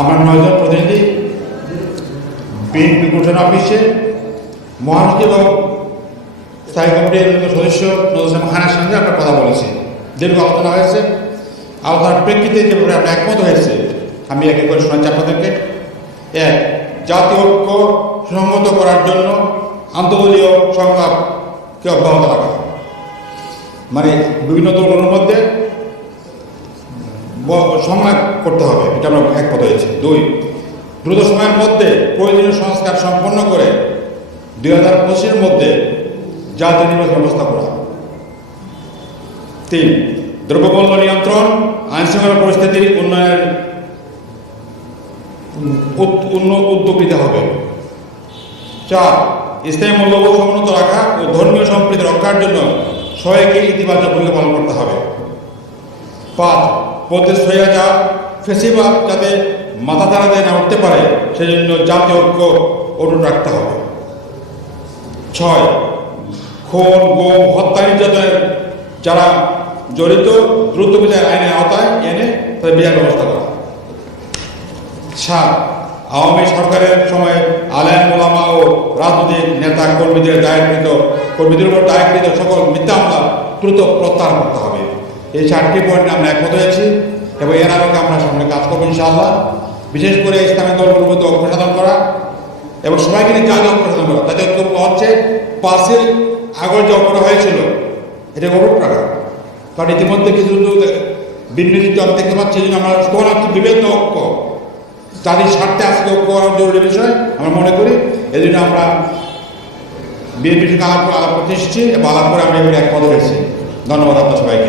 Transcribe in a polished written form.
আমরা 9 জন প্রতিনিধি বিএনপি গঠন অফিসে মহাসচিব এবং স্থায়ী কমিটির সদস্য নজরুল ইসলাম খানের সঙ্গে আমরা কথা বলেছি। দীর্ঘ আলোচনা হয়েছে। আলোচনার প্রেক্ষিতে যে ব্যাপারে আমরা একমত হয়েছে আমি একে করে শোনাচ্ছি আপনাদেরকে। এক, জাতীয় ঐক্য সংহত করার জন্য আন্তদলীয় সংলাপকে অব্যাহত রাখা, মানে বিভিন্ন দলগুলোর মধ্যে সংলাপ করতে হবে, এটা আমরা একমত হয়েছে। 2, দ্রুত সময়ের মধ্যে প্রয়োজনীয় সংস্কার সম্পন্ন করে 2025-এর মধ্যে জাতীয় নির্বাচন ব্যবস্থা করা। 3, দ্রব্যমূল্য নিয়ন্ত্রণ, আইনশৃঙ্খলা পরিস্থিতির উন্নয়নের উদ্যোগ নিতে হবে। 4, ইসলামী মূল্যবোধ সমুন্নত রাখা ও ধর্মীয় সম্প্রীতি রক্ষার জন্য সবাইকে ইতিবাচক ভূমিকা পালন করতে হবে। 5, প্রদেশ স্বৈরাচার ফেসিবাদ যাতে মাথা দাঁড়াতে না উঠতে পারে সেজন্য জাতীয় ঐক্য অটুট রাখতে হবে। 6, খুন, গুম, হত্যা, নির্যাতনের যারা জড়িত দ্রুত বিচার আইনের আওতায় এনে তাদের বিচার ব্যবস্থা করা। 7, আওয়ামী সরকারের সময় আলেম ওলামা ও রাজনৈতিক নেতা কর্মীদের উপর দায়েরকৃত সকল মিথ্যা মামলা দ্রুত প্রত্যাহার করতে হবে। এই 4টি পয়েন্টে আমরা একমত হয়েছি এবং এর আলোকে আমরা সামনে কাজ করবো ইনশাআল্লাহ। বিশেষ করে ইসলামী দলগুলোর মধ্যে ঐক্য সাধন করা এবং সবাইকে নিয়ে জাতীয় ঐক্য সাধন করা। জাতীয় ঐক্য হচ্ছে 5 আগস্ট যে ঐক্যটা হয়েছিল এটা অটুট রাখা, কারণ ইতিমধ্যে কিছু বিন্যস্ত আমি দেখতে পাচ্ছি। এই জন্য আমরা হচ্ছে বিভিন্ন ঐক্য জাতির স্বার্থে আজকে ঐক্য করা জরুরি বিষয় আমরা মনে করি। এই জন্য আমরা বিএনপির সঙ্গে আলাপ করতে এসেছি এবং আলাপ করে আমরা এবারে একমত হয়েছি। ধন্যবাদ আপনার সবাইকে।